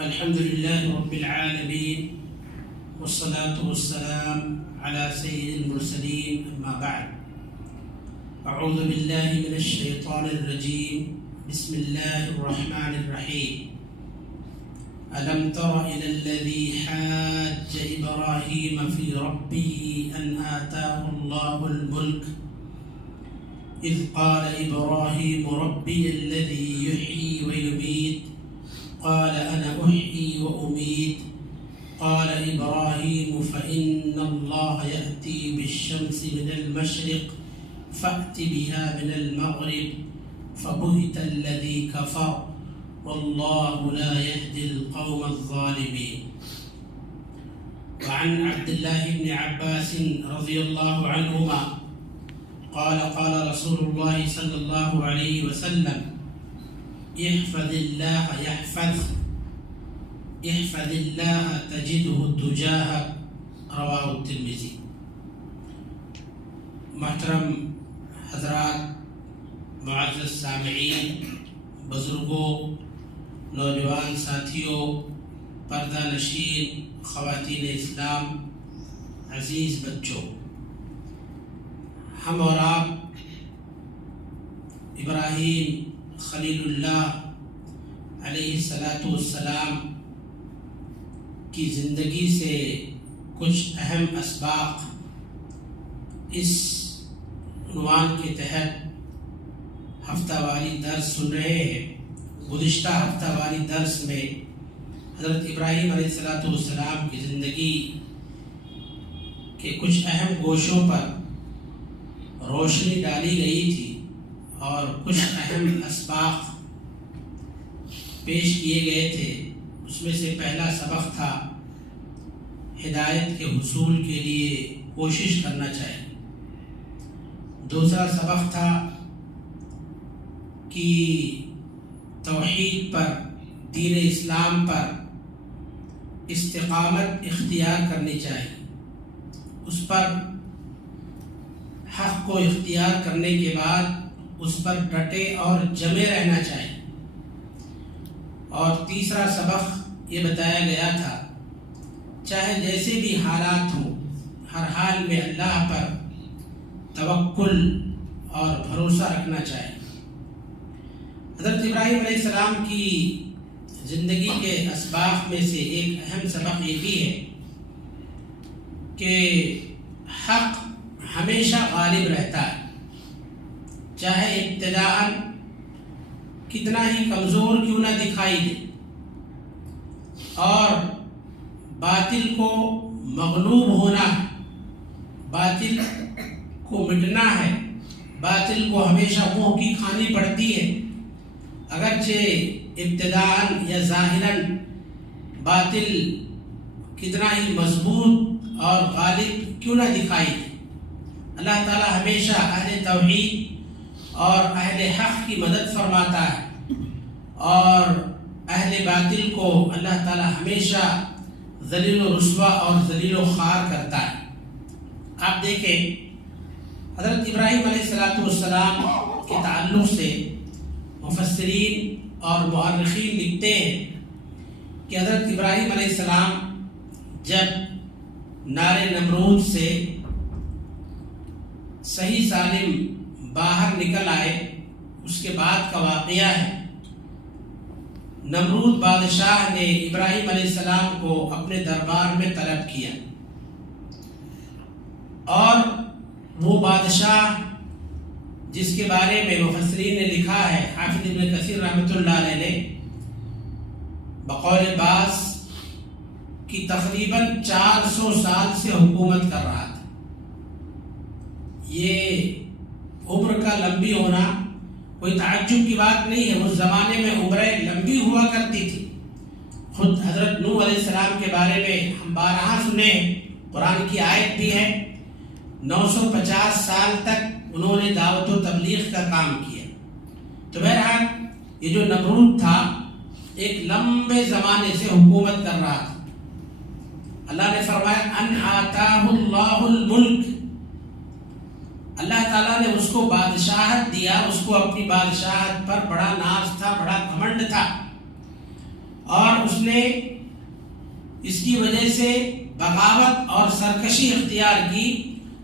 الحمد لله رب العالمين والصلاة والسلام على سيد المرسلين أما بعد أعوذ بالله من الشيطان الرجيم بسم الله الرحمن الرحيم ألم تر إلى الذي حاج إبراهيم في ربه أن آتاه الله الملك إذ قال إبراهيم ربي الذي يحيي ويميت قال أنا أحيي وأميت قال إبراهيم فإن الله يأتي بالشمس من المشرق فأت بها من المغرب فبهت الذي كفر والله لا يهدي القوم الظالمين. وعن عبد الله بن عباس رضي الله عنهما قال قال رسول الله صلى الله عليه وسلم احفظ الله تجده تجاهك رواه الترمذی. محترم حضرات، معزز سامعین، بزرگوں، نوجوان ساتھیوں، پردہ نشین خواتین اسلام، عزیز بچوں، ہم اور آپ ابراہیم خلیل اللہ علیہ الصلاۃ والسلام کی زندگی سے کچھ اہم اسباق اس عنوان کے تحت ہفتہ واری درس سن رہے ہیں. گزشتہ ہفتہ واری درس میں حضرت ابراہیم علیہ الصلاۃ والسلام کی زندگی کے کچھ اہم گوشوں پر روشنی ڈالی گئی تھی اور کچھ اہم اسباق پیش کیے گئے تھے. اس میں سے پہلا سبق تھا ہدایت کے حصول کے لیے کوشش کرنا چاہیے. دوسرا سبق تھا کہ توحید پر، دین اسلام پر استقامت اختیار کرنی چاہیے، اس پر حق کو اختیار کرنے کے بعد اس پر ڈٹے اور جمے رہنا چاہیے. اور تیسرا سبق یہ بتایا گیا تھا چاہے جیسے بھی حالات ہوں، ہر حال میں اللہ پر توکل اور بھروسہ رکھنا چاہیے. حضرت ابراہیم علیہ السلام کی زندگی کے اسباق میں سے ایک اہم سبق یہ بھی ہے کہ حق ہمیشہ غالب رہتا ہے، چاہے ابتداءً کتنا ہی کمزور کیوں نہ دکھائی دے، اور باطل کو مغلوب ہونا ہے، باطل کو مٹنا ہے، باطل کو ہمیشہ منہ کی کھانی پڑتی ہے. اگرچہ ابتداءً یا ظاہراً باطل کتنا ہی مضبوط اور غالب کیوں نہ دکھائی دے، اللہ تعالی ہمیشہ اہل توحید اور اہل حق کی مدد فرماتا ہے، اور اہل باطل کو اللہ تعالی ہمیشہ ذلیل و رسوا اور ذلیل و خوار کرتا ہے. آپ دیکھیں حضرت ابراہیم علیہ السلام کے تعلق سے مفسرین اور مؤرخین لکھتے ہیں کہ حضرت ابراہیم علیہ السلام جب نار نمرود سے صحیح سالم باہر نکل آئے، اس کے بعد کا واقعہ ہے. نمرود بادشاہ نے ابراہیم علیہ السلام کو اپنے دربار میں طلب کیا، اور وہ بادشاہ جس کے بارے میں مفسرین نے لکھا ہے، حافظ ابن کثیر رحمۃ اللہ علیہ نے بقول بعض کی تقریباً 400 سال سے حکومت کر رہا تھا. یہ عمر کا لمبی ہونا کوئی تعجب کی بات نہیں ہے، اس زمانے میں عمریں لمبی ہوا کرتی تھی. خود حضرت نوح علیہ السلام کے بارے میں ہم بارہا سنے، قرآن کی آیت بھی ہے، 950 سال تک انہوں نے دعوت و تبلیغ کا کام کیا. تو بہرحال یہ جو نمرود تھا ایک لمبے زمانے سے حکومت کر رہا تھا. اللہ نے فرمایا ان آتاہ اللہ الملک، اللہ تعالیٰ نے اس کو بادشاہت دیا، اس کو اپنی بادشاہت پر بڑا ناز تھا، بڑا گھمنڈ تھا. اور اس نے اس کی وجہ سے بغاوت اور سرکشی اختیار کی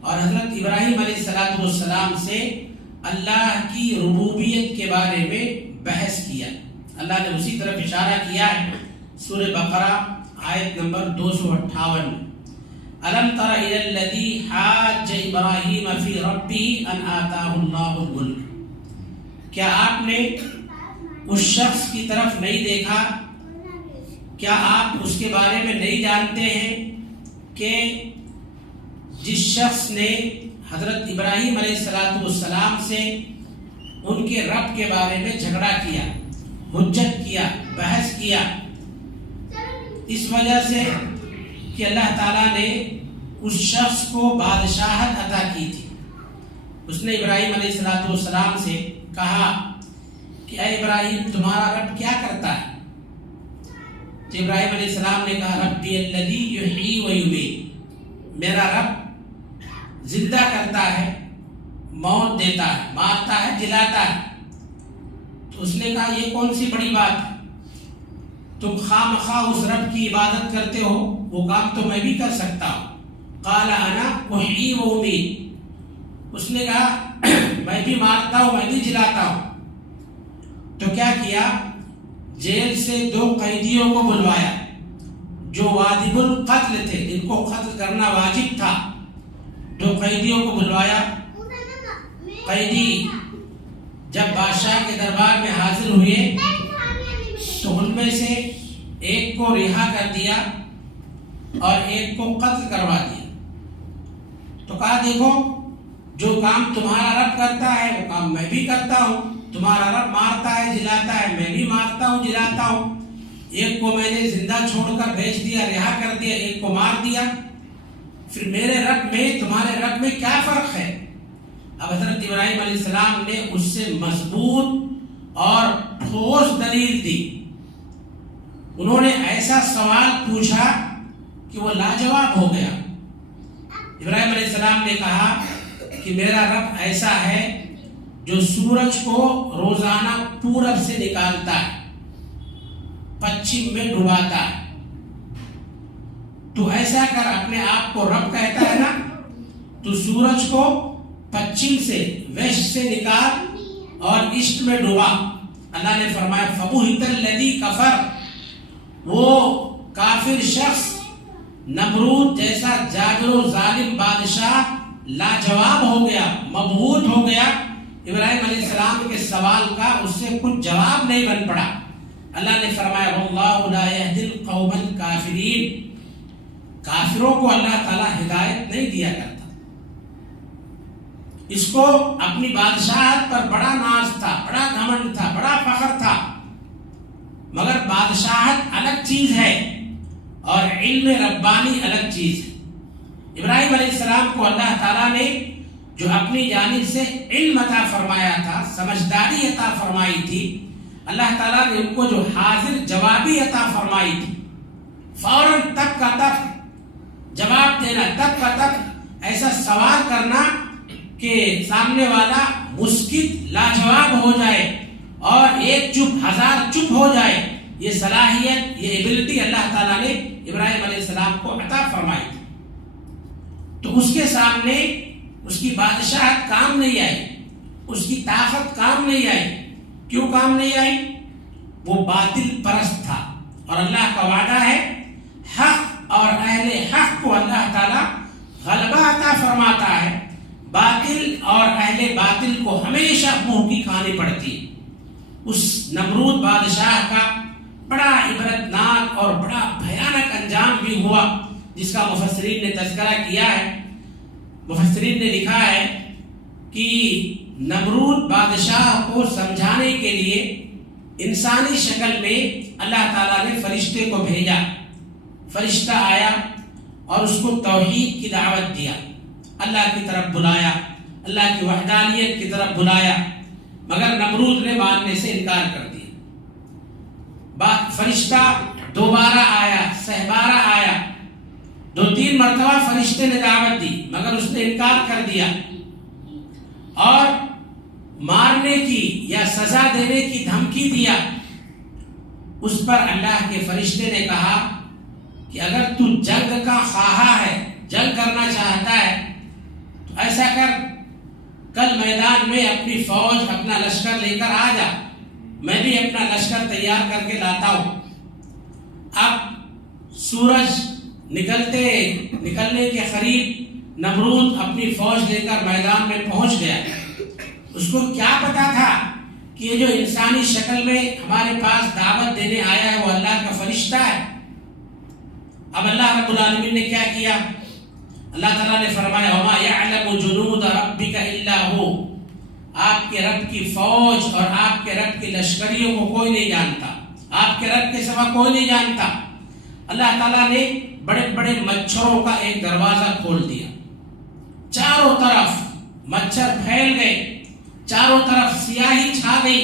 اور حضرت ابراہیم علیہ السلام سے اللہ کی ربوبیت کے بارے میں بحث کیا۔ اللہ نے اسی طرف اشارہ کیا ہے سورہ بقرہ آیت نمبر 258 میں، الم تر الی الذی حاج ابراہیم فی ربہ ان آتاہ اللہ الملک، کیا آپ نے اس شخص کی طرف نہیں دیکھا، کیا آپ اس کے بارے میں نہیں جانتے ہیں کہ جس شخص نے حضرت ابراہیم علیہ السلام سے ان کے رب کے بارے میں جھگڑا کیا، حجت کیا، بحث کیا، اس وجہ سے کہ اللہ تعالیٰ نے اس شخص کو بادشاہت عطا کی تھی۔ اس نے ابراہیم علیہ السلام سے کہا کہ اے ابراہیم تمہارا رب کیا کرتا ہے؟ تو ابراہیم علیہ السلام نے کہا ربی الذی یحیی و یمیت، میرا رب زندہ کرتا ہے، موت دیتا ہے، مارتا ہے، جلاتا ہے۔ تو اس نے کہا یہ کون سی بڑی بات ہے، تم خواہ مخواہ اس رب کی عبادت کرتے ہو، وہ کام تو میں بھی کر سکتا ہوں۔ قال انا احیی و امیت، اس نے کہا میں بھی مارتا ہوں، میں بھی جلاتا ہوں۔ تو کیا کیا، جیل سے 2 قیدیوں کو بلوایا جو واجب القتل تھے، جن کو قتل کرنا واجب تھا۔ 2 قیدیوں کو بلوایا۔ قیدی جب بادشاہ کے دربار میں حاضر ہوئے تو ان میں سے ایک کو رہا کر دیا اور ایک کو قتل کروا دیا۔ تو کہا دیکھو جو کام تمہارا رب کرتا ہے وہ کام میں بھی کرتا ہوں، تمہارا رب مارتا ہے، جلاتا ہے، میں بھی مارتا ہوں، جلاتا ہوں۔ ایک کو میں نے زندہ چھوڑ کر بھیج دیا، رہا کر دیا، ایک کو مار دیا، پھر میرے رب میں تمہارے رب میں کیا فرق ہے؟ اب حضرت ابراہیم علیہ السلام نے اس سے مضبوط اور ٹھوس دلیل دی۔ انہوں نے ایسا سوال پوچھا کہ وہ لاجواب ہو گیا۔ ابراہیم علیہ السلام نے کہا کہ میرا رب ایسا ہے جو سورج کو روزانہ پورب سے نکالتا ہے، پچھم میں ڈباتا ہے۔ تو ایسا کر اپنے آپ کو رب کہتا ہے نا، تو سورج کو پچھم سے، ویسٹ سے نکال اور ایسٹ میں ڈبا۔ اللہ نے فرمایا فَبُہِتَ الَّذِي كَفَرَ، وہ کافر شخص نمرود جیسا جابر و ظالم بادشاہ لاجواب ہو گیا، مبہوت ہو گیا۔ ابراہیم علیہ السلام کے سوال کا اس سے کچھ جواب نہیں بن پڑا۔ اللہ نے فرمایا وَاللَّهُ لَا يَهْدِي الْقَوْمَ الْكَافِرِينَ، کافروں کو اللہ تعالیٰ ہدایت نہیں دیا کرتا۔ اس کو اپنی بادشاہت پر بڑا ناز تھا، بڑا گھمنڈ تھا، بڑا فخر تھا، مگر بادشاہت الگ چیز ہے اور علم ربانی الگ چیز ہے۔ ابراہیم علیہ السلام کو اللہ تعالیٰ نے جو اپنی جانب سے علم عطا فرمایا تھا، سمجھداری عطا فرمائی تھی، اللہ تعالیٰ نے ان کو جو حاضر جوابی عطا فرمائی تھی، فوراً تب کا تب جواب دینا، تب کا تب ایسا سوال کرنا کہ سامنے والا مسکت لاجواب ہو جائے اور ایک چپ ہزار چپ ہو جائے، یہ صلاحیت، یہ ایبلٹی اللہ تعالیٰ نے ابراہیم علیہ السلام کو عطا فرمائی تھی۔ تو اس کے سامنے اس کی بادشاہت کام نہیں آئی، اس کی طاقت کام نہیں آئی۔ کیوں کام نہیں آئی؟ وہ باطل پرست تھا، اور اللہ کا وعدہ ہے حق اور اہل حق کو اللہ تعالیٰ غلبہ عطا فرماتا ہے، باطل اور اہل باطل کو ہمیشہ منہ کی کھانی پڑتی ہے۔ اس نمرود بادشاہ کا بڑا عبرتناک اور بڑا بھیانک انجام بھی ہوا، جس کا مفسرین نے تذکرہ کیا ہے۔ مفسرین نے لکھا ہے کہ نمرود بادشاہ کو سمجھانے کے لیے انسانی شکل میں اللہ تعالیٰ نے فرشتے کو بھیجا۔ فرشتہ آیا اور اس کو توحید کی دعوت دیا، اللہ کی طرف بلایا، اللہ کی وحدانیت کی طرف بلایا، مگر نمرود نے ماننے سے انکار کر دیا۔ فرشتہ دوبارہ آیا، سہبارہ آیا، 2-3 مرتبہ فرشتے نے دعوت دی، مگر اس نے انکار کر دیا اور مارنے کی یا سزا دینے کی دھمکی دیا۔ اس پر اللہ کے فرشتے نے کہا کہ اگر تو جنگ کا خواہاں ہے، جنگ کرنا چاہتا ہے تو ایسا کر، کل میدان میں اپنی فوج، اپنا لشکر لے کر آ جا، میں بھی اپنا لشکر تیار کر کے لاتا ہوں۔ اب سورج نکلنے کے قریب نمرود اپنی فوج لے کر میدان میں پہنچ گیا۔ اس کو کیا پتا تھا کہ یہ جو انسانی شکل میں ہمارے پاس دعوت دینے آیا ہے وہ اللہ کا فرشتہ ہے۔ اب اللہ رب العالمین نے کیا کیا؟ اللہ تعالیٰ نے فرمایا وَمَا يَعْلَمُ جُنُودَ رَبِّكَ إِلَّا هُوَ، آپ کے رب کی فوج اور آپ کے رب کی لشکریوں کو کوئی نہیں جانتا، آپ کے رب کے سوا کوئی نہیں جانتا۔ اللہ تعالیٰ نے بڑے بڑے مچھروں کا ایک دروازہ کھول دیا، چاروں طرف مچھر پھیل گئے، چاروں طرف سیاہی چھا گئی،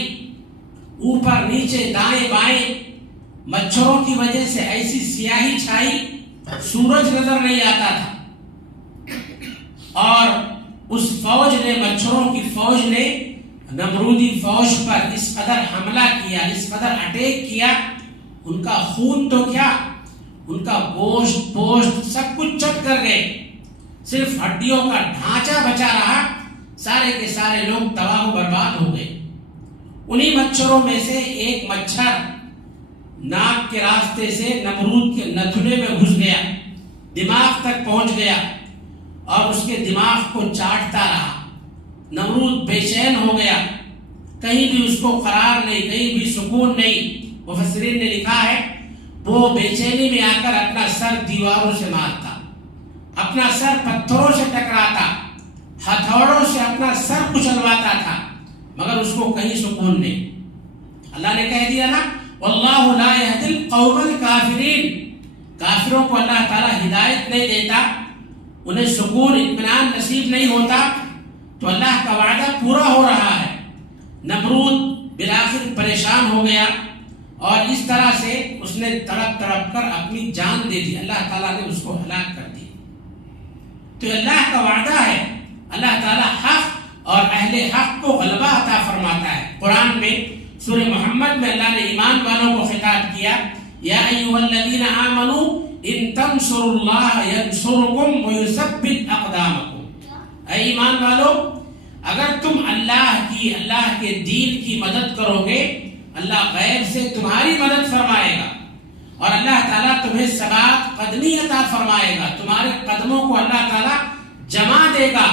اوپر نیچے دائیں بائیں مچھروں کی وجہ سے ایسی سیاہی چھائی سورج نظر نہیں آتا تھا۔ اور اس فوج نے، مچھروں کی فوج نے نمرودی فوج پر اس قدر حملہ کیا، اس قدر اٹیک کیا، ان کا خون تو کیا، ان کا گوشت پوشت سب کچھ چٹ کر گئے، صرف ہڈیوں کا ڈھانچہ بچا رہا، سارے کے سارے لوگ تباہ و برباد ہو گئے۔ انہی مچھروں میں سے ایک مچھر ناک کے راستے سے نمرود کے نتھنے میں گھس گیا، دماغ تک پہنچ گیا اور اس کے دماغ کو چاٹتا رہا۔ نمرود بے چین ہو گیا، کہیں بھی اس کو قرار نہیں، کہیں بھی سکون نہیں۔ مفسرین نے لکھا ہے وہ بے چینی میں آ کر اپنا سر دیواروں سے مارتا، اپنا سر پتھروں سے ٹکراتا، ہتھوڑوں سے اپنا سر کچلواتا تھا، مگر اس کو کہیں سکون نہیں۔ اللہ نے کہہ دیا نا واللہ لا یہدی القوم الکافرین، کافروں کو اللہ تعالیٰ ہدایت نہیں دیتا، انہیں سکون اطمینان نصیب نہیں ہوتا، تو اللہ کا وعدہ پورا ہو رہا ہے۔ نمرود بالآخر پریشان ہو گیا اور اس طرح سے اس نے تڑپ تڑپ کر اپنی جان دے دی، اللہ تعالیٰ نے اس کو ہلاک کر دیا۔ تو اللہ کا وعدہ ہے، اللہ تعالیٰ حق اور اہل حق کو غلبہ عطا فرماتا ہے۔ قرآن میں سورہ محمد میں اللہ نے ایمان والوں کو خطاب کیا، یا ایھا الذین آمنوا ان تنصروا اللہ ینصرکم ویثبت اقدامکم، اے ایمان والو اگر تم اللہ کے دین کی مدد کرو گے، اللہ غیب سے تمہاری مدد فرمائے گا اور اللہ تعالیٰ تمہیں ثبات قدمی عطا فرمائے گا، تمہارے قدموں کو اللہ تعالیٰ جما دے گا،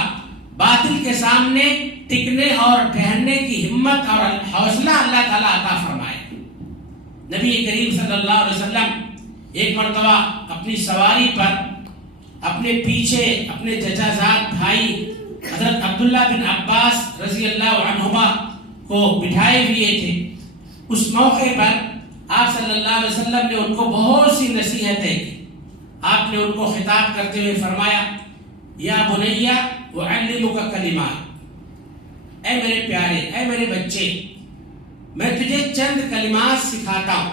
باطل کے سامنے ٹکنے اور ٹھہرنے کی ہمت اور حوصلہ اللہ تعالیٰ عطا فرمائے گا۔ نبی کریم صلی اللہ علیہ وسلم ایک مرتبہ اپنی سواری پر اپنے پیچھے اپنے چچا زاد بھائی حضرت عبداللہ بن عباس رضی اللہ عنہما کو بٹھائے ہوئے تھے۔ اس موقع پر آپ صلی اللہ علیہ وسلم نے ان کو بہت سی نصیحتیں کی۔ آپ نے ان کو خطاب کرتے ہوئے فرمایا یا بنیا اعلمک کلمات، اے میرے پیارے، اے میرے بچے، میں تجھے چند کلمات سکھاتا ہوں،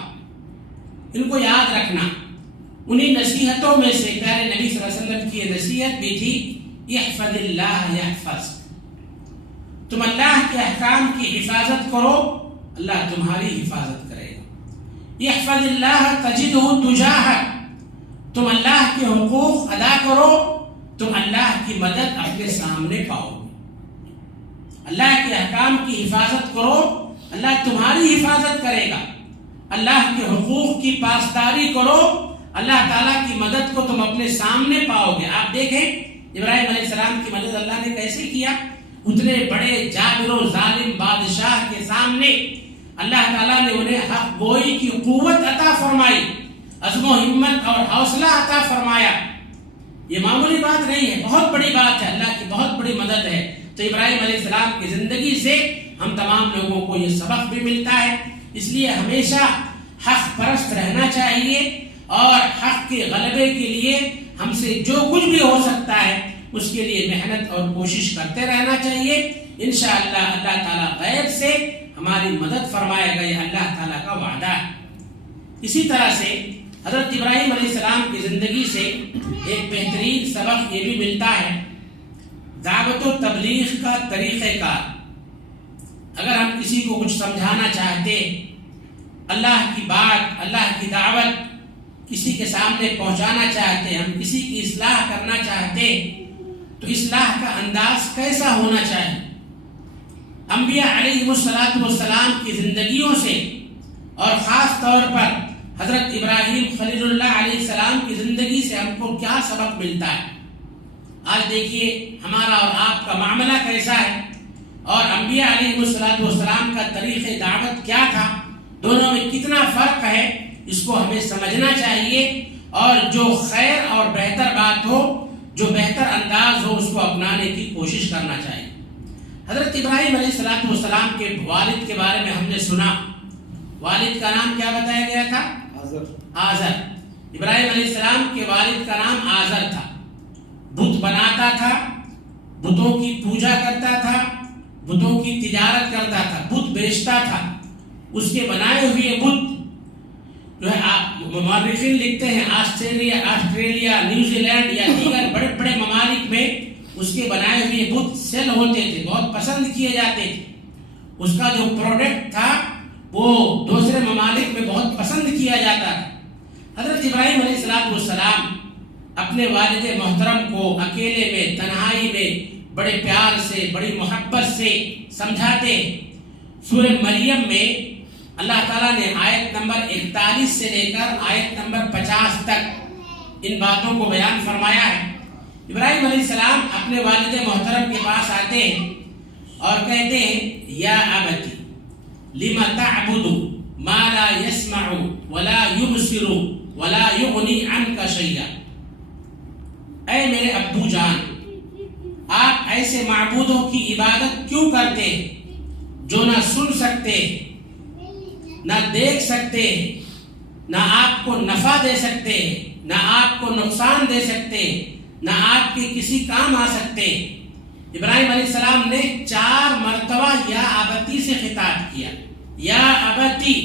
ان کو یاد رکھنا۔ انہی نصیحتوں میں سے پیارے نبی صلی اللہ علیہ وسلم کی یہ نصیحت بھی تھی احفظ اللہ یحفظک، تم اللہ کے احکام کی حفاظت کرو، اللہ تمہاری حفاظت کرے گا۔ احفظ اللہ تجدہ تجاہک، تم اللہ کے حقوق ادا کرو، تم اللہ کی مدد اپنے سامنے پاؤ گے۔ اللہ کے احکام کی حفاظت کرو، اللہ تمہاری حفاظت کرے گا۔ اللہ کے حقوق کی پاسداری کرو، اللہ تعالیٰ کی مدد کو تم اپنے سامنے پاؤ گے۔ آپ دیکھیں ابراہیم علیہ السلام کی مدد اللہ نے کیسے کیا، اتنے بڑے جابر و ظالم بادشاہ کے سامنے اللہ تعالیٰ نے انہیں حق گوئی کی قوت عطا فرمائی، عزم و ہمت اور حوصلہ عطا فرمایا۔ یہ معمولی بات نہیں ہے، بہت بڑی بات ہے، اللہ کی بہت بڑی مدد ہے۔ تو ابراہیم علیہ السلام کی زندگی سے ہم تمام لوگوں کو یہ سبق بھی ملتا ہے، اس لیے ہمیشہ حق پرست رہنا چاہیے اور حق کے غلبے کے لیے ہم سے جو کچھ بھی ہو سکتا ہے اس کے لیے محنت اور کوشش کرتے رہنا چاہیے۔ انشاءاللہ اللہ تعالیٰ غیب سے ہماری مدد فرمائے گا، یہ اللہ تعالیٰ کا وعدہ ہے۔ اسی طرح سے حضرت ابراہیم علیہ السلام کی زندگی سے ایک بہترین سبق یہ بھی ملتا ہے، دعوت و تبلیغ کا طریقہ کار۔ اگر ہم کسی کو کچھ سمجھانا چاہتے، اللہ کی بات، اللہ کی دعوت کسی کے سامنے پہنچانا چاہتے، ہم کسی کی اصلاح کرنا چاہتے، تو اصلاح کا انداز کیسا ہونا چاہیے؟ انبیاء علیہ السلام کی زندگیوں سے اور خاص طور پر حضرت ابراہیم خلیل اللہ علیہ السلام کی زندگی سے ہم کو کیا سبق ملتا ہے؟ آج دیکھیے ہمارا اور آپ کا معاملہ کیسا ہے، اور انبیاء علیہ السلام کا طریق دعوت کیا تھا، دونوں میں کتنا فرق ہے، اس کو ہمیں سمجھنا چاہیے، اور جو خیر اور بہتر بات ہو، جو بہتر انداز ہو، اس کو اپنانے کی کوشش کرنا چاہیے۔ حضرت ابراہیم علیہ السلام کے والد کے بارے میں ہم نے سنا، والد کا نام کیا بتایا گیا تھا؟ آزر۔ ابراہیم علیہ السلام کے والد کا نام آزر تھا، بت بناتا تھا، بتوں کی پوجا کرتا تھا، بتوں کی تجارت کرتا تھا، بت بیچتا تھا۔ اس کے بنائے ہوئے بت جو ہے مورخین لکھتے ہیں آسٹریلیا، نیوزی لینڈ یا دیگر بڑے بڑے ممالک میں اس کے بنائے ہوئے بت سیل ہوتے تھے، بہت پسند کیے جاتے تھے۔ اس کا جو پروڈکٹ تھا وہ دوسرے ممالک میں بہت پسند کیا جاتا تھا۔ حضرت ابراہیم علیہ السلام اپنے والد محترم کو اکیلے میں، تنہائی میں بڑے پیار سے، بڑی محبت سے سمجھاتے۔ سورہ مریم میں اللہ تعالیٰ نے آیت نمبر 41 سے لے کر آیت نمبر 50 تک ان باتوں کو بیان فرمایا ہے۔ ابراہیم علیہ السلام اپنے والد محترم کے پاس آتے ہیں اور کہتے ہیں، یا ابتی لم تعبد ما لا يسمع ولا يبصر ولا يغني عنك شيئا۔ اے میرے ابو جان، آپ ایسے معبودوں کی عبادت کیوں کرتے ہیں جو نہ سن سکتے، نہ دیکھ سکتے، نہ آپ کو نفع دے سکتے، نہ آپ کو نقصان دے سکتے، نہ آپ کے کسی کام آ سکتے۔ ابراہیم علیہ السلام نے 4 مرتبہ یا ابتی سے خطاب کیا، یا ابتی،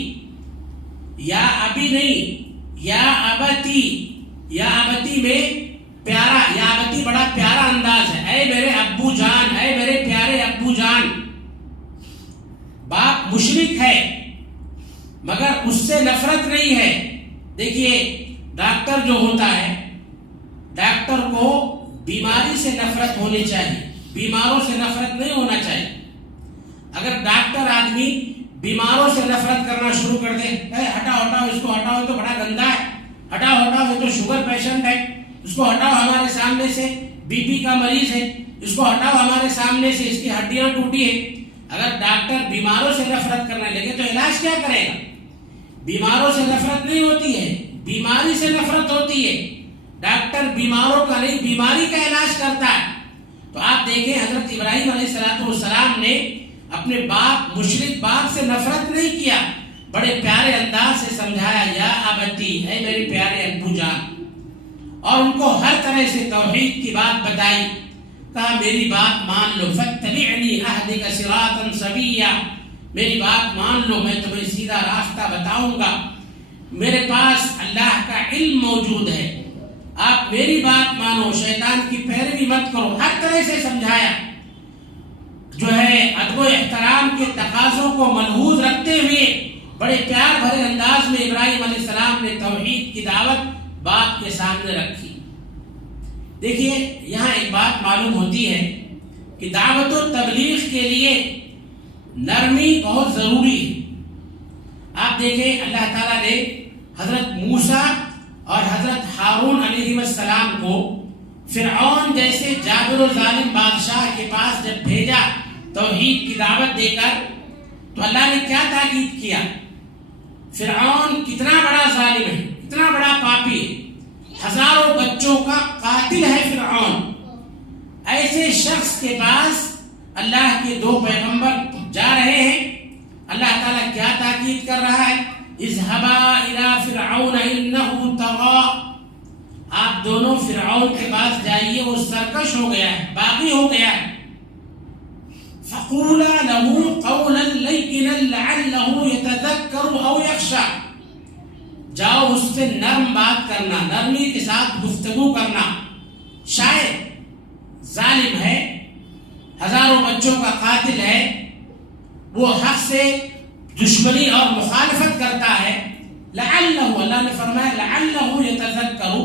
یا ابی نہیں، یا ابتی۔ یا ابتی میں پیارا، یا ابتی بڑا پیارا انداز ہے، اے میرے ابو جان، اے میرے پیارے ابو جان۔ باپ مشرک ہے مگر اس سے نفرت نہیں ہے۔ دیکھیے ڈاکٹر جو ہوتا ہے، ڈاکٹر کو بیماری سے نفرت ہونی چاہیے، بیماروں سے نفرت نہیں ہونا چاہیے۔ اگر ڈاکٹر آدمی بیماروں سے نفرت کرنا شروع کر دے، ہٹاؤ اس کو ہٹاؤ، تو بڑا گندا ہے، ہٹاؤ تو شوگر پیشنٹ ہے، اس کو ہٹاؤ ہمارے سامنے سے، بی پی کا مریض ہے، اس کو ہٹاؤ ہمارے سامنے سے، اس کی ہڈیاں ٹوٹی ہیں۔ اگر ڈاکٹر بیماروں سے نفرت کرنے لگے تو علاج کیا کرے گا؟ بیماروں سے نفرت نہیں ہوتی ہے، بیماری سے نفرت ہوتی ہے۔ ڈاکٹر بیماروں کا نہیں، بیماری کا علاج کرتا ہے۔ تو آپ دیکھیں حضرت ابراہیم علیہ السلام نے اپنے باپ، مشرک باپ سے نفرت نہیں کیا، بڑے پیارے انداز سے سمجھایا، یا ابتی، اے میرے پیارے ابو جان، اور ان کو ہر طرح سے توحید کی بات بتائی، کہا میری بات مان لو، فاتبعنی اہدک صراطا سویا، میری بات مان لو، میں تمہیں سیدھا راستہ بتاؤں گا، میرے پاس اللہ کا علم موجود ہے، آپ میری بات مانو، شیطان کی پیروی مت کرو۔ ہر طرح سے سمجھایا، جو ہے ادب و احترام کے تقاضوں کو ملحوظ رکھتے ہوئے بڑے پیار بھرے انداز میں ابراہیم علیہ السلام نے توحید کی دعوت باپ کے سامنے رکھی۔ دیکھیے یہاں ایک بات معلوم ہوتی ہے کہ دعوت و تبلیغ کے لیے نرمی بہت ضروری ہے۔ آپ دیکھیں اللہ تعالیٰ نے حضرت موسیٰ اور حضرت ہارون علیہ السلام کو فرعون جیسے جابر و ظالم بادشاہ کے پاس جب بھیجا توحید کی دعوت دے کر، تو اللہ نے کیا تاکید کیا؟ فرعون کتنا بڑا ظالم ہے، کتنا بڑا پاپی ہے، ہزاروں بچوں کا قاتل ہے فرعون۔ ایسے شخص کے پاس اللہ کے 2 پیغمبر جا رہے ہیں، اللہ تعالیٰ کیا تاکید کر رہا ہے؟ اذهبا الى فرعون انه طغى، آپ دونوں فرعون کے پاس جائیے، وہ سرکش ہو گیا ہے، باغی ہو گیا ہے۔ فقولا له قولا لینا لعله يتذكر او يخشى، جاؤ اس سے نرم بات کرنا، نرمی کے ساتھ گفتگو کرنا، شاید ظالم ہے، ہزاروں بچوں کا قاتل ہے، وہ حق سے دشمنی اور مخالفت کرتا ہے، لعلہ، اللہ نے فرمایا لعلہ یتذکر،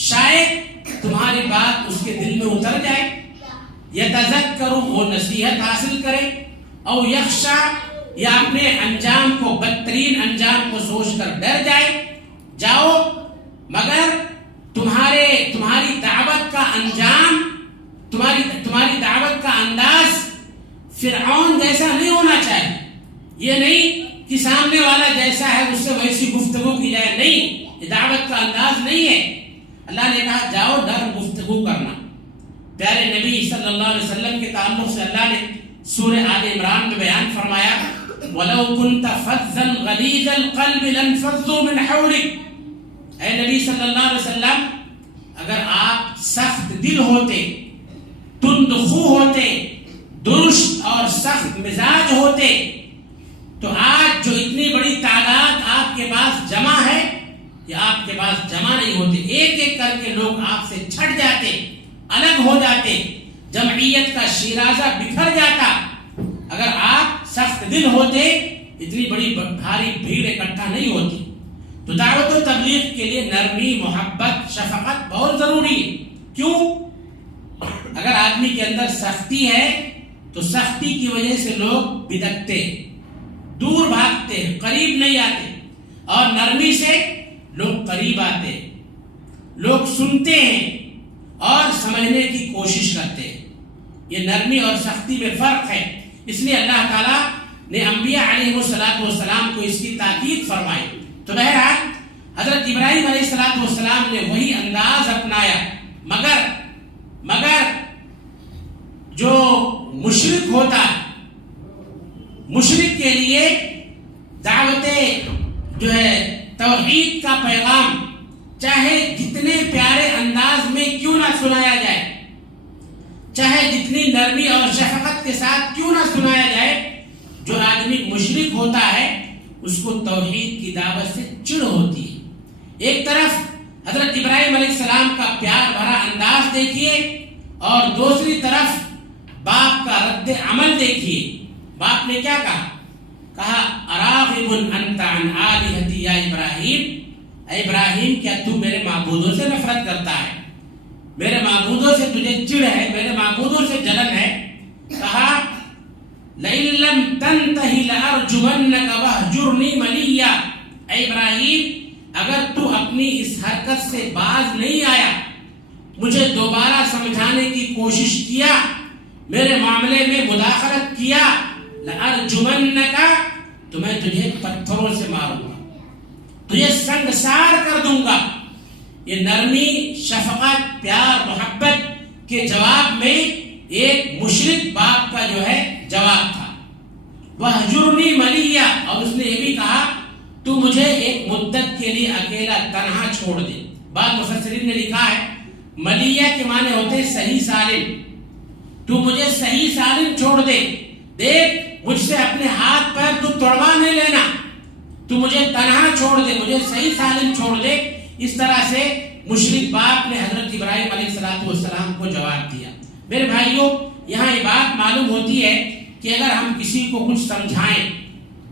شاید تمہاری بات اس کے دل میں اتر جائے، یتذکر، وہ نصیحت حاصل کرے، او یخشا، یا اپنے انجام کو، بدترین انجام کو سوچ کر ڈر جاؤ، مگر تمہاری دعوت کا انجام، تمہاری دعوت کا انداز فرعون جیسا نہیں ہونا چاہیے. یہ نہیں کہ سامنے والا جیسا ہے اس سے ویسی گفتگو کی جائے، نہیں، یہ دعوت کا انداز نہیں ہے. اللہ نے کہا جاؤ ڈر گفتگو کرنا. پیارے نبی صلی اللہ علیہ وسلم کے تعلق سے اللہ نے سورہ آل عمران میں بیان فرمایا، وَلَوْ كُنْتَ فَظًّا غَلِيظَ الْقَلْبِ لَانفَضُّوا مِنْ حَوْلِكَ، اے نبی صلی اللہ علیہ وسلم، اگر آپ سخت دل ہوتے، تند خو ہوتے، درست اور سخت مزاج ہوتے، تو آج جو اتنی بڑی تعداد آپ کے پاس جمع ہے، یہ آپ کے پاس جمع نہیں ہوتے. ایک ایک کر کے لوگ آپ سے چھٹ جاتے، الگ ہو جاتے، جمعیت کا شیرازہ بکھر جاتا. اگر آپ سخت دل ہوتے اتنی بڑی بھاری بھیڑ اکٹھا نہیں ہوتی. تو دعوت و تبلیغ کے لیے نرمی، محبت، شفقت بہت ضروری ہے. کیوں؟ اگر آدمی کے اندر سختی ہے تو سختی کی وجہ سے لوگ بدکتے، دور بھاگتے، قریب نہیں آتے، اور نرمی سے لوگ قریب آتے، لوگ سنتے ہیں اور سمجھنے کی کوشش کرتے ہیں. یہ نرمی اور سختی میں فرق ہے. اس لیے اللہ تعالیٰ نے انبیاء علیہ السلام کو اس کی تاکید فرمائی. تو بہرحال حضرت ابراہیم علیہ السلام نے وہی انداز اپنایا، مگر جو مشرک ہوتا ہے، مشرک کے لیے دعوت جو ہے توحید کا پیغام چاہے جتنے پیارے انداز میں کیوں نہ سنایا جائے، چاہے جتنی نرمی اور شفقت کے ساتھ کیوں نہ سنایا جائے، جو آدمی مشرک ہوتا ہے اس کو توحید کی دعوت سے چڑ ہوتی ہے. ایک طرف حضرت ابراہیم علیہ السلام کا پیار بھرا انداز دیکھیے، اور دوسری طرف باپ کا رد عمل دیکھیے. باپ نے کیا کہا اراغب انت عن آلہتی یا ابراہیم، اے ابراہیم کیا تو میرے معبودوں سے نفرت کرتا ہے، میرے معبودوں سے تجھے چڑ ہے، میرے معبودوں سے جلن ہے. کہا لئن لم تنتہی لارجمنک وہجرنی ملیا، اے ابراہیم اگر تو اپنی اس حرکت سے باز نہیں آیا، مجھے دوبارہ سمجھانے کی کوشش کیا، میرے معاملے میں مداخلت کیا، لارجمنک، تو میں تجھے پتھروں سے ماروں گا، تجھے سنگسار کر دوں گا. یہ نرمی، شفقت، پیار، محبت کے جواب میں ایک مشرک باپ کا جو ہے جواب تھا. وہجرنی ملیا، اور اس نے یہ بھی کہا تو مجھے ایک مدت کے لیے اکیلا تنہا چھوڑ دے. بعض مفسرین نے لکھا ہے ملیہ کے معنی ہوتے صحیح سالم، تو مجھے صحیح سالم چھوڑ دے، دیکھ مجھ سے اپنے ہاتھ پیر تو توڑوا نہیں لینا، تو مجھے تنہا چھوڑ دے، مجھے صحیح سالم چھوڑ دے. اس طرح سے مشرک باپ نے حضرت ابراہیم علیہ السلام کو جواب دیا. میرے بھائیوں، یہاں یہ بات معلوم ہوتی ہے کہ اگر ہم کسی کو کچھ سمجھائیں،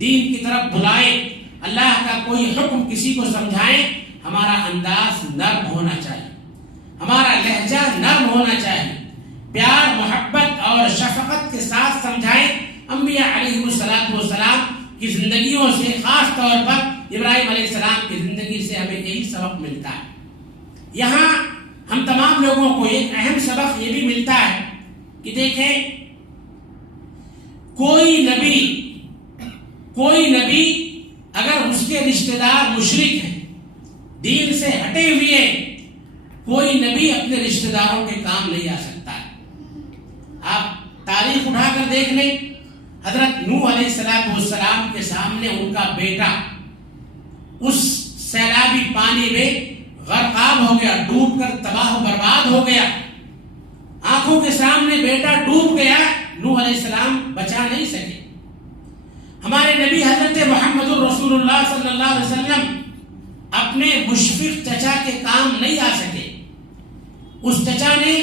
دین کی طرف بلائیں، اللہ کا کوئی حکم کسی کو سمجھائیں، ہمارا انداز نرم ہونا چاہیے، ہمارا لہجہ نرم ہونا چاہیے، پیار، محبت اور شفقت کے ساتھ سمجھائیں. انبیاء علیہ السلام کی زندگیوں سے، خاص طور پر ابراہیم علیہ السلام کی زندگی سے ہمیں یہی سبق ملتا ہے. یہاں ہم تمام لوگوں کو ایک اہم سبق یہ بھی ملتا ہے کہ دیکھیں کوئی نبی اگر اس کے رشتہ دار مشرک ہیں، دین سے ہٹے ہوئے، کوئی نبی اپنے رشتہ داروں کے کام نہیں آ سکتا ہے. آپ تاریخ اٹھا کر دیکھ لیں، حضرت نوح علیہ السلام کے سامنے ان کا بیٹا اس سیلابی پانی میں غرقاب ہو گیا، ڈوب کر تباہ و برباد ہو گیا. آنکھوں کے سامنے بیٹا ڈوب گیا، نوح علیہ السلام بچا نہیں سکے. ہمارے نبی حضرت محمد الرسول اللہ صلی اللہ علیہ وسلم اپنے مشفق چچا کے کام نہیں آ سکے. اس چچا نے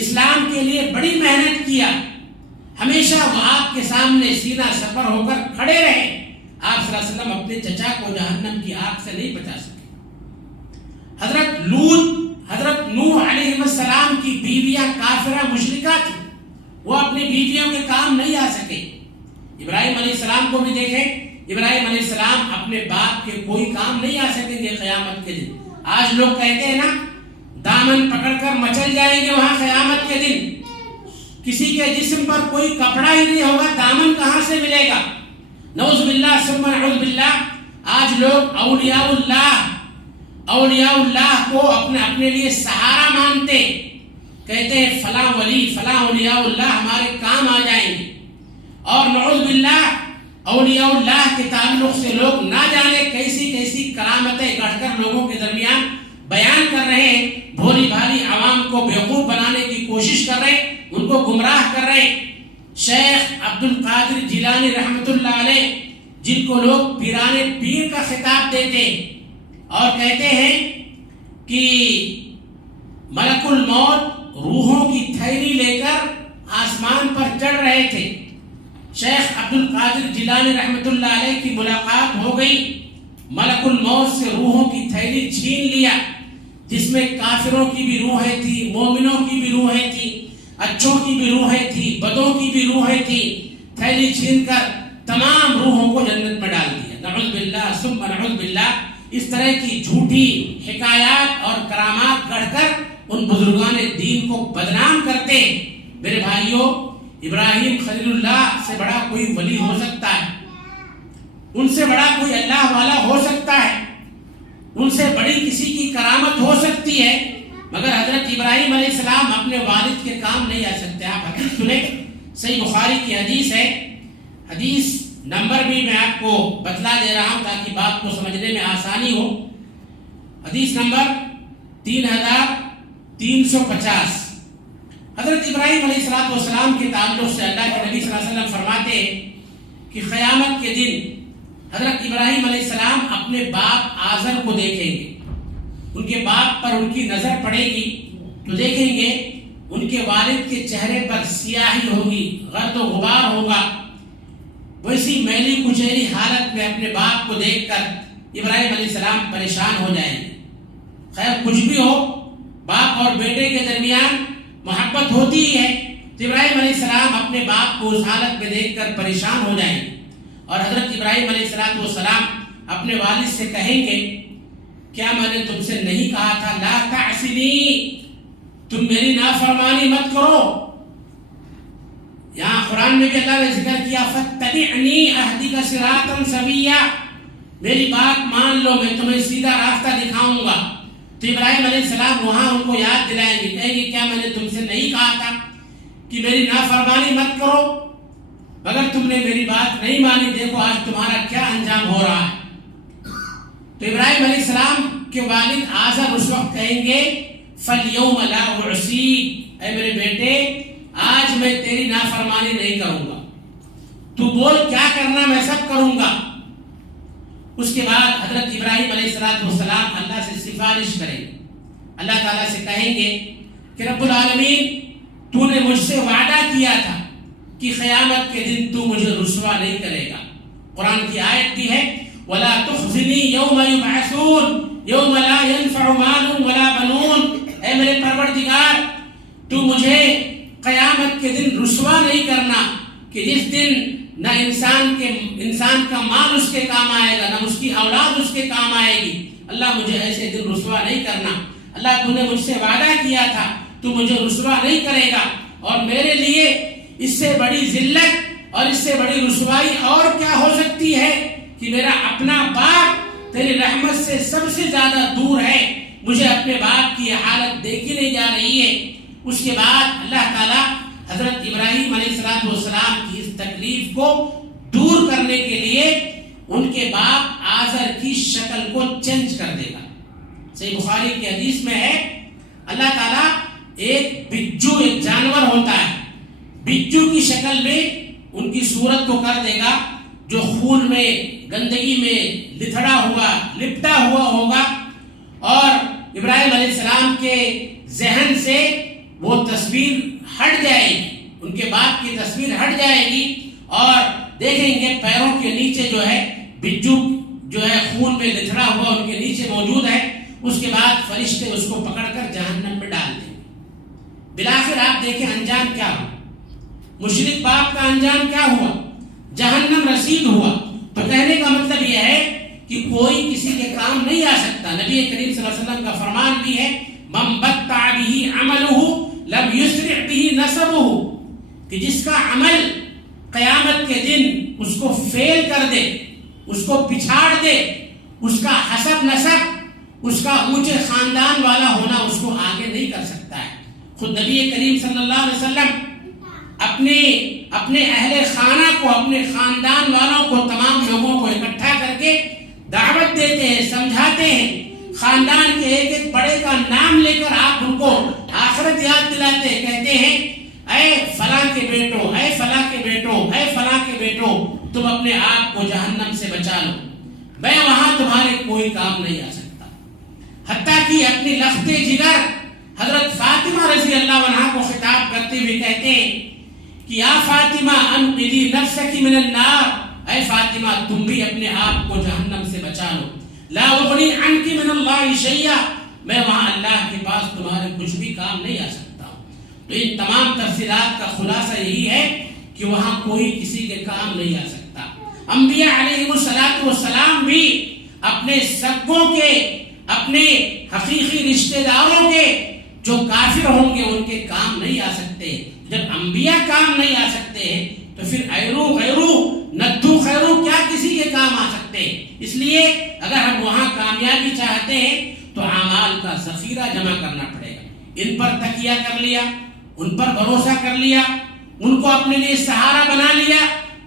اسلام کے لیے بڑی محنت کیا، ہمیشہ وہ آپ کے سامنے سینہ سپر ہو کر کھڑے رہے، آپ صلی اللہ علیہ وسلم اپنے چچا کو جہنم کی آگ سے نہیں بچا سکے۔ حضرت لوط، حضرت نوح علیہ السلام کی بیویاں کافرہ مشرکہ تھیں، وہ اپنی بیویوں کے کام نہیں آ سکے۔ ابراہیم علیہ السلام کو بھی دیکھیں، ابراہیم علیہ السلام اپنے باپ کے کوئی کام نہیں آ سکیں گے قیامت کے دن۔ آج لوگ کہتے ہیں نا دامن پکڑ کر مچل جائیں گے وہاں قیامت کے دن، کسی کے جسم پر کوئی کپڑا ہی نہیں ہوگا، دامن کہاں سے ملے گا؟ نعوذ باللہ ثم نعوذ باللہ۔ آج لوگ اولیاء اللہ کو اپنے لیے سہارا مانتے، کہتے ہیں فلاں ولی فلاں اولیاء اللہ ہمارے کام آ جائیں گے، اور نعوذ باللہ اولیاء اللہ کے تعلق سے لوگ نہ جانے کیسی کیسی کرامتیں گڑھ کر لوگوں کے درمیان بیان کر رہے ہیں، بھولی بھالی عوام کو بیوقوف بنانے کی کوشش کر رہے ہیں، ان کو گمراہ کر رہے ہیں۔ شیخ عبد القادر جیلانی رحمۃ اللہ علیہ، جن کو لوگ پیران پیر کا خطاب دیتے اور کہتے ہیں کہ ملک الموت روحوں کی تھیلی لے کر آسمان پر چڑھ رہے تھے، شیخ عبد القادر جیلانی رحمۃ اللہ علیہ کی ملاقات ہو گئی، ملک الموت سے روحوں کی تھیلی چھین لیا، جس میں کافروں کی بھی روحیں تھی، مومنوں کی بھی روحیں تھی، اچھوں کی بھی روحیں تھی، بدوں کی بھی روحیں تھی، تھیلی چھین کر تمام روحوں کو جنت میں ڈال دیا۔ نعوذ باللہ ثم نعوذ باللہ۔ اس طرح کی جھوٹی حکایات اور کرامات گڑھ کر ان بزرگان دین کو بدنام کرتے۔ میرے بھائیوں، ابراہیم خلیل اللہ سے بڑا کوئی ولی ہو سکتا ہے، ان سے بڑا کوئی اللہ والا ہو سکتا ہے، ان سے بڑی کسی کی کرامت ہو سکتی ہے، مگر حضرت ابراہیم علیہ السلام اپنے والد کے کام نہیں آ سکتے۔ آپ حدیث سنیں، صحیح بخاری کی حدیث ہے، حدیث نمبر بھی میں آپ کو بتلا دے رہا ہوں تاکہ بات کو سمجھنے میں آسانی ہو۔ حدیث نمبر 3350۔ حضرت ابراہیم علیہ السلام کے تعلق سے اللہ کے نبی صلی اللہ علیہ وسلم فرماتے ہیں کہ قیامت کے دن حضرت ابراہیم علیہ السلام اپنے باپ آزر کو دیکھیں گے، ان کے باپ پر ان کی نظر پڑے گی تو دیکھیں گے ان کے والد کے چہرے پر سیاہی ہوگی، غرد و غبار ہوگا۔ ویسی میلی کچیلی حالت میں اپنے باپ کو دیکھ کر ابراہیم علیہ السلام پریشان ہو جائیں گے۔ خیر کچھ بھی ہو، باپ اور بیٹے کے درمیان محبت ہوتی ہی ہے، تو ابراہیم علیہ السلام اپنے باپ کو اس حالت میں دیکھ کر پریشان ہو جائیں گے، اور حضرت ابراہیم علیہ السلام اپنے والد سے کہیں گے کیا میں نے تم سے نہیں کہا تھا لا تعصنی، تم میری نافرمانی مت کرو۔ یہاں قرآن میں بھی اللہ نے ذکر کیا فاتبعنی اہدک صراطا سویا، میری بات مان لو میں تمہیں سیدھا راستہ دکھاؤں گا۔ تو ابراہیم علیہ السلام وہاں ان کو یاد دلائیں گے، کہیں گے کیا میں نے تم سے نہیں کہا تھا کہ میری نافرمانی مت کرو، مگر تم نے میری بات نہیں مانی، دیکھو آج تمہارا کیا انجام ہو رہا ہے۔ تو ابراہیم علیہ السلام کے والد آزر اس وقت کہیں گے فَالْيَوْمَ لَا أُعْصِيكَ، اے میرے بیٹے آج میں تیری نافرمانی نہیں کروں گا، تو بول کیا کرنا میں سب کروں گا۔ اس کے بعد حضرت ابراہیم علیہ السلام اللہ سے سفارش کریں گے، اللہ تعالیٰ سے کہیں گے کہ رب العالمین تو نے مجھ سے وعدہ کیا تھا کہ قیامت کے دن تو مجھے رسوا نہیں کرے گا۔ قرآن کی آیت بھی ہے وَلَا تُخْزِنِي يَوْمَ يُبْعَثُونَ يَوْمَ لَا يَنْفَعُ مَالٌ وَلَا بَنُونَ، اے میرے پروردگار تو مجھے قیامت کے دن رسوا نہیں کرنا کہ جس دن نہ انسان کا مال اس کے کام آئے گا، نہ اس کی اولاد اس کے کام آئے گی۔ اللہ مجھے ایسے دن رسوا نہیں کرنا، اللہ تو نے مجھ سے وعدہ کیا تھا تو مجھے رسوا نہیں کرے گا، اور میرے لیے اس سے بڑی ذلت اور اس سے بڑی رسوائی اور کیا ہو سکتی ہے کہ میرا اپنا باپ تیری رحمت سے سب سے زیادہ دور ہے، مجھے اپنے باپ کی یہ حالت دیکھی نہیں جا رہی ہے۔ اس کے بعد اللہ تعالیٰ حضرت ابراہیم علیہ السلام کی اس تکلیف کو دور کرنے کے لیے ان کے باپ آزر کی شکل کو چینج کر دے گا۔ صحیح بخاری کی حدیث میں ہے اللہ تعالیٰ ایک بچو، ایک جانور ہوتا ہے، بچو کی شکل میں ان کی صورت کو کر دے گا جو خون میں گندگی میں لتھڑا ہوا لپٹا ہوا ہوگا، اور ابراہیم علیہ السلام کے ذہن سے وہ تصویر ہٹ جائے گی، ان کے باپ کی تصویر ہٹ جائے گی، اور دیکھیں گے پیروں کے نیچے جو ہے بجو جو ہے خون میں لتھڑا ہوا ان کے نیچے موجود ہے، اس کے بعد فرشتے اس کو پکڑ کر جہنم میں ڈال دیں گے۔ بالآخر آپ دیکھیں انجام کیا ہوا، مشرک باپ کا انجام کیا ہوا، جہنم رسید ہوا۔ تو کہنے کا مطلب یہ ہے کہ کوئی کسی کے کام نہیں آ سکتا۔ نبی کریم صلی اللہ علیہ وسلم کا فرمان بھی ہے من بطع به عمله لم يسرع به نسبه، کہ جس کا عمل قیامت کے دن اس کو فیل کر دے، اس کو پچھاڑ دے، اس کا حسب نسب، اس کا اونچے خاندان والا ہونا اس کو آگے نہیں کر سکتا ہے۔ خود نبی کریم صلی اللہ علیہ وسلم اپنے اہل خانہ کو، اپنے خاندان والوں کو، تمام لوگوں کو اکٹھا کر کے دعوت دیتے ہیں، سمجھاتے ہیں، خاندان کے ایک ایک بڑے کا نام لے کر آپ ان کو آخرت یاد دلاتے ہیں، کہتے ہیں اے فلاں کے بیٹو، اے فلاں کے بیٹو، اے فلاں کے بیٹو، تم اپنے آپ کو جہنم سے بچا لو، میں وہاں تمہارے کوئی کام نہیں آ سکتا۔ حتیٰ کہ اپنی لخت جگر حضرت فاطمہ رضی اللہ عنہا کو خطاب کرتے ہوئے کہتے ہیں کہ یا فاطمہ انقذی نفسک من النار، اے فاطمہ تم بھی اپنے آپ کو جہنم سے بچا لو، لا اغنی عنک من اللہ شیئا، میں وہاں اللہ کے پاس تمہارے کچھ بھی کام نہیں آ سکتا ہوں۔ تو ان تمام تفصیلات کا خلاصہ یہی ہے کہ وہاں کوئی کسی کے کام نہیں آ سکتا۔ انبیاء علیہ السلام بھی اپنے سگوں کے، اپنے حقیقی رشتہ داروں کے جو کافر ہوں گے ان کے کام نہیں آ سکتے۔ جب انبیاء کام نہیں آ سکتے تو پھر ایرو غیرو ندو خیرو کیا کسی کے کام آ سکتے؟ اس لیے اگر ہم وہاں کامیابی چاہتے ہیں تو اعمال کا ذخیرہ جمع کرنا پڑے گا۔ ان پر تکیہ کر لیا، ان پر بھروسہ کر لیا، ان کو اپنے لیے سہارا بنا لیا،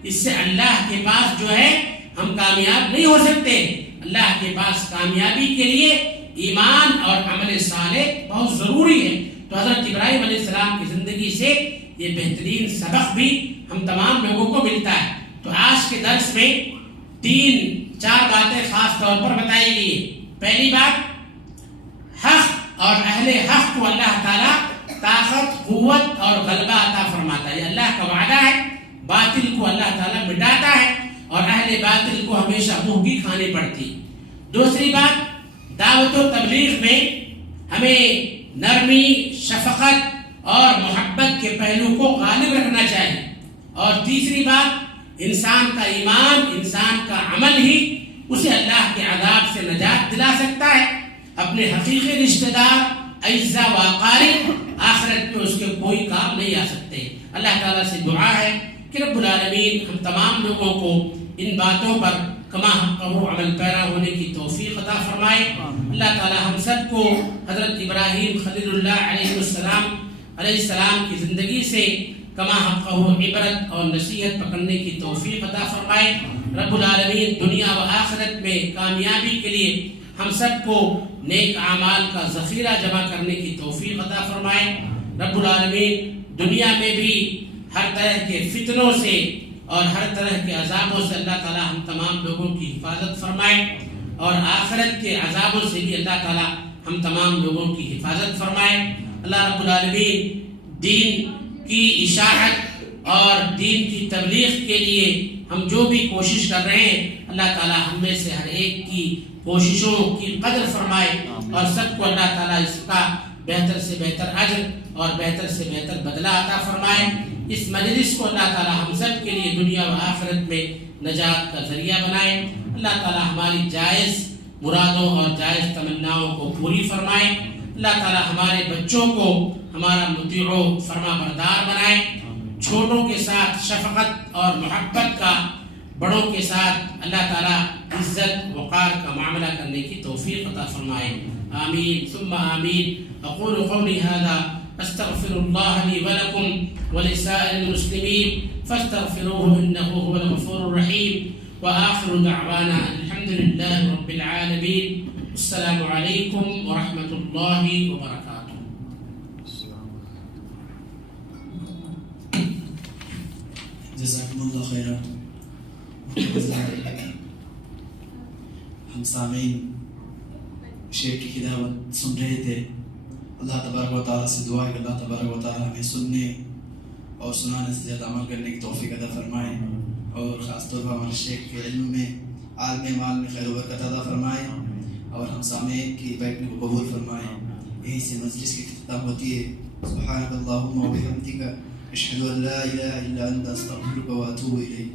اس سے اللہ کے پاس جو ہے ہم کامیاب نہیں ہو سکتے۔ اللہ کے پاس کامیابی کے لیے ایمان اور عمل صالح بہت ضروری ہے۔ تو حضرت ابراہیم علیہ السلام کی زندگی سے یہ بہترین سبق بھی ہم تمام لوگوں کو ملتا ہے۔ تو آج کے درس میں 3-4 باتیں خاص طور پر بتائی گئی ہیں۔ پہلی بات، حق اور اہل حق کو اللہ تعالیٰ طاقت، قوت اور غلبہ عطا فرماتا ہے، یہ اللہ کا وعدہ ہے۔ باطل کو اللہ تعالیٰ مٹاتا ہے اور اہل باطل کو ہمیشہ منہ کی کھانی پڑتی ہے۔ دوسری بات، دعوت و تبلیغ میں ہمیں نرمی، شفقت اور محبت کے پہلو کو غالب رکھنا چاہیے۔ اور تیسری بات، انسان کا ایمان، انسان کا عمل ہی اسے اللہ کے عذاب سے نجات دلا سکتا ہے۔ اپنے حقیقی رشتہ دار، اعزا و اقارب آخرت میں اس کے کوئی کام نہیں آ سکتے۔ اللہ تعالیٰ سے دعا ہے کہ رب العالمین ہم تمام لوگوں کو ان باتوں پر کما حقہ عمل پیرا ہونے کی توفیق عطا فرمائے۔ اللہ تعالیٰ ہم سب کو حضرت ابراہیم خلیل اللہ علیہ السلام کی زندگی سے کما حقہ عبرت اور نصیحت پکڑنے کی توفیق عطا فرمائے۔ رب العالمین دنیا و آخرت میں کامیابی کے لیے ہم سب کو نیک اعمال کا ذخیرہ جمع کرنے کی توفیق عطا فرمائے۔ رب العالمین دنیا میں بھی ہر طرح کے فتنوں سے اور ہر طرح کے عذابوں سے اللہ تعالیٰ ہم تمام لوگوں کی حفاظت فرمائے، اور آخرت کے عذابوں سے بھی اللہ تعالیٰ ہم تمام لوگوں کی حفاظت فرمائے۔ اللہ رب العالمین دین کی اشاعت اور دین کی تبلیغ کے لیے ہم جو بھی کوشش کر رہے ہیں، اللہ تعالیٰ ہم میں سے ہر ایک کی کوششوں کی قدر فرمائے، اور سب کو اللہ تعالیٰ اس کا بہتر سے بہتر اجر اور بہتر سے بہتر بدلہ عطا فرمائے۔ اس مجلس کو اللہ تعالیٰ ہم سب کے لیے دنیا و آخرت میں نجات کا ذریعہ بنائے۔ اللہ تعالیٰ ہماری جائز مرادوں اور جائز تمناؤں کو پوری فرمائے۔ اللہ تعالیٰ ہمارے بچوں کو ہمارا مطیع و فرما بردار بنائے۔ چھوٹوں کے ساتھ شفقت اور محبت کا، بڑوں کے ساتھ اللہ تعالیٰ عزت وقار کا معاملہ کرنے کی توفیق عطا فرمائے۔ آمین ثم آمین۔ اقول قولی ھذا استغفر اللہ لی ولکم ولسائر المسلمین فاستغفروه انه هو الغفور الرحیم وآخر دعوانا الحمد للہ رب العالمین۔ السلام علیکم ورحمۃ اللہ وبرکاتہ۔ جزاکم اللہ خیرا۔ ہم سامعین شیخ کی خدمت سن رہے تھے۔ اللہ تبارک و تعالیٰ سے دعا ہے کہ اللہ تبارک و تعالیٰ ہمیں سننے اور سنانے سے زیادہ عمل کرنے کی توفیق عطا فرمائے، اور خاص طور پر ہمارے شیخ کے علم میں عالم مال میں خیر و برکت عطا فرمائے اور ہم سامعین کی بیٹھنے کو قبول فرمائے. یہیں سے مجلس کی اختتام ہوتی ہے. سبحانک اللہم و بحمدک اشہد ان لا الہ الا انت استغفرک و اتوب الیک.